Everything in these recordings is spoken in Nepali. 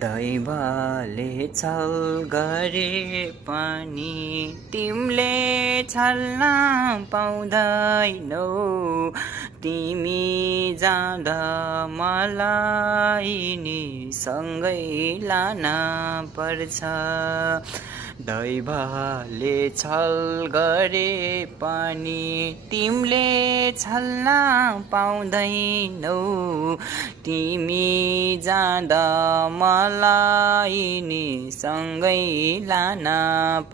दैवले छल गरे पनि तिमीले छल्न पाउँदैनौ। तिमी जाँदा मलाई नि सँगै लान पर्छ। दैवले छल गरे पनि तिमीले छल्न पाउँदैनौ। तिमी जाँदा मलाई नि सँगै लान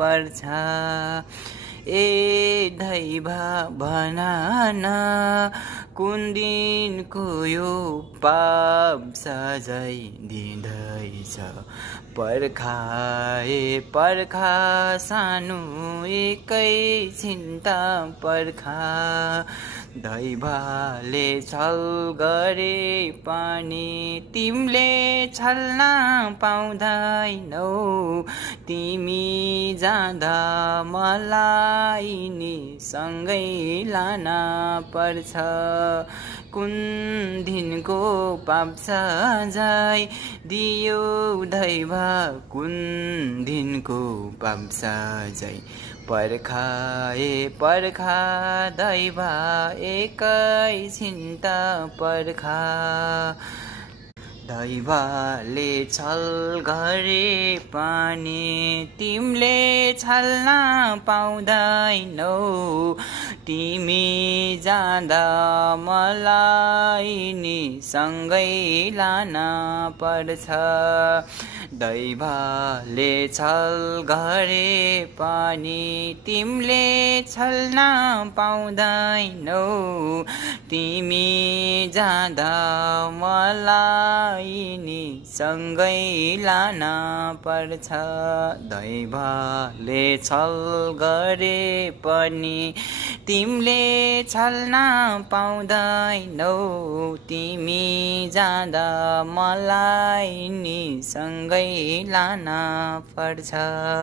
पर्छ। ए दैव भन न कुन दिनको यो पाप सजाइदिँदैछ। पर्खाए पर्खा सानो एकैछिन त पर्खा। दैवले छल गरे पनि तिमीले छल्न पाउँदैनौ। तिमी जाँदा मलाई नि सँगै लान पर्छ। कुन दिनको पाप सजाय दियो दैव कुन दिनको पाप सजाय। पर्खाए पर्खा दैव एकैछिन त पर्खा। दैवले छल गरे पनि तिमीले छल्न पाउँदैनौ। तिमी जाँदा मलाई नि सँगै लान पर्छ। दैवले छल गरे पनि तिमीले छल्न पाउँदैनौ। तिमी जाँदा मलाई नि सँगै लान पर्छ। दैवले छल गरे पनि तिमीले छल्न पाउँदैनौ। तिमी जाँदा मलाई नि सँगै लान पर्छ।